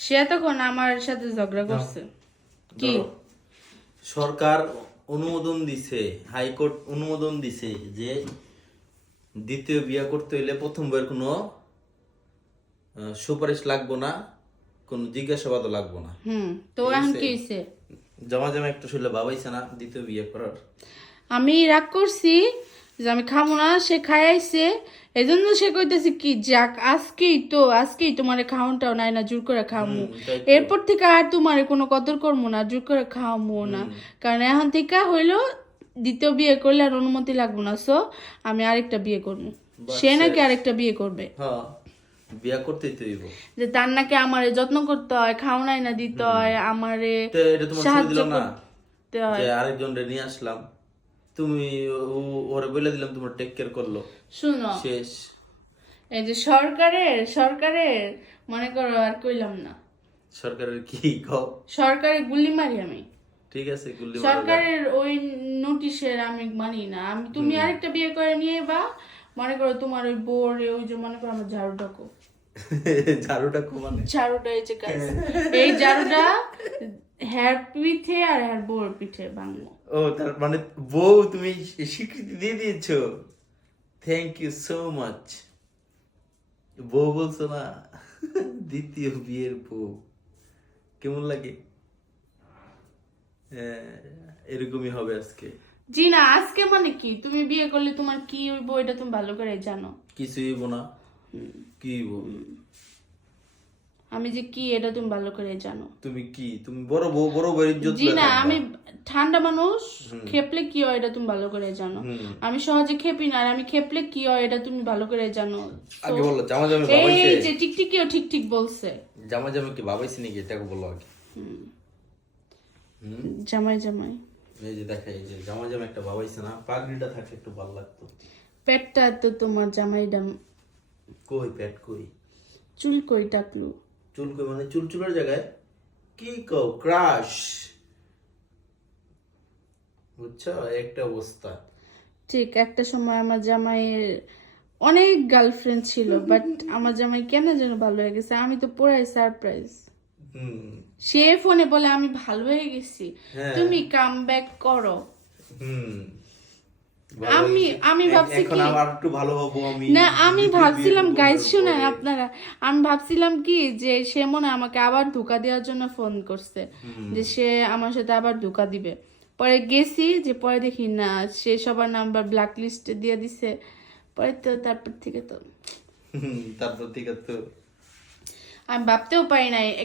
সে তখন আমার সাথে ঝগড়া করছে। কি? সরকার অনুমোদন দিছে হাইকোর্ট অনুমোদন দিছে যে দ্বিতীয় বিয়া করতে হইলে প্রথম বইয়ের কোনো সুপারিশ লাগবো না কোনো জিজ্ঞাসাবাদও লাগবো না। হুম তো এখন কি জমা জমা একটু শুনলে বাবাইছে না দ্বিতীয় বিয়ে করার। আমি রাগ করছি যে আমি খাব না সে খাইছে এই জন্য সে কইতেছে কি যাক আজকেই তো আজকেই তোমার খাওয়ানটাও নাই না জোর করে খাওয়ামু। এরপর থেকে আর তোমার কোনো কদর করব না জোর করে খাওয়ামু না। কারণ এখন থেকে হইল দ্বিতীয় বিয়ে করলে আর অনুমতি লাগবো না সো আমি আরেকটা বিয়ে করব সে নাকি আরেকটা বিয়ে করবে। হ্যাঁ বিয়া করতেই তো যে তার নাকি আমারে যত্ন করতে হয় খাওয়ানাই না দিতে হয় আমারে সাহায্য না? করতে হয়। আরেকজন নিয়ে আসলাম। তুমি ওরে বলে দিলাম তোমার টেক কেয়ার করল। শুনো। শেষ। এই যে সরকারের সরকারের মনে করো আর কইলাম না। সরকারের কি কও? সরকারের গুলি মারি আমি। ঠিক আছে মারা সরকারের ওই নোটিশের আমি মানি না। আমি তুমি আরেকটা বিয়ে করে নিয়ে বা মনে করো তোমার ওই বোর ওই যে মনে করো আমার ঝাড়ুটা কো। যাক। ঝাড়ুটা কমানে ঝাড়ুটা এই যে এই ঝাড়ুটা হ্যার পিঠে আর হ্যার বোর পিঠে ভাঙবো ও তার মানে বউ তুমি স্বীকৃতি দিয়ে দিয়েছ? থ্যাংক ইউ সো মাচ বউ বলছো না দ্বিতীয় বিয়ের বউ। কেমন লাগে? এরকমই হবে আজকে। জি না আজকে মানে কি? তুমি বিয়ে করলে তোমার কি হইব এটা তুমি ভালো করে জানো? কিছুই হইব না। কি হইব আমি যে কি এটা তুমি ভালো করে জানো। তুমি কি? তুমি বড় বউ বড় বউয়ের ইজ্জত জি না আমি ঠান্ডা মানুষ খেপলে কি হয় এটা তুমি ভালো করে জানো। আমি সহজে খেপি না আর আমি খেপলে কি হয় এটা তুমি ভালো করে জানো। আগে বলো জামা জামা এই বাবাইছে যে টিকটিকিও ঠিক ঠিক বলছে। জামা জামা কি বাবাইছে নাকি? এটা বলো আগে। জামাই জামাই। এই যে দেখা এই যে জামা জামা একটা বাবাইছে না? পাগড়িটা থাকে একটু ভালো লাগতো। পেটটা তো তোমার জামাইটা কই পেট কই? চুল কই টাকলু? চুল কই মানে চুল চুলের জায়গায় কি কও ক্রাশ বুঝছ? একটা অবস্থা। ঠিক একটা সময় আমার জামাইয়ের অনেক গার্লফ্রেন্ড ছিল বাট আমার জামাই কেন যেন ভালো হয়ে গেছে আমি তো পুরাই সারপ্রাইজ হুম। সে ফোনে বলে আমি ভালো হয়ে গেছি। হ্যাঁ। তুমি কাম ব্যাক করো। হুম। আমি- আমি ভাবছি কি- আবার একটু ভালো হব আমি। না আমি ভাবছিলাম গাইজ শুনেন। আপনারা আমি ভাবছিলাম কি যে সে মনে আমাকে আবার ধোকা দেওয়ার জন্য ফোন করছে যে সে আমার সাথে আবার ধোকা দিবে। পরে গেছি যে পরে দেখি না সে সবার নাম্বার ব্ল্যাক লিস্টে দিয়ে দিছে। পরে তো তারপর থেকে তো তারপর থেকে তো আমি ভাবতেও পারি নাই।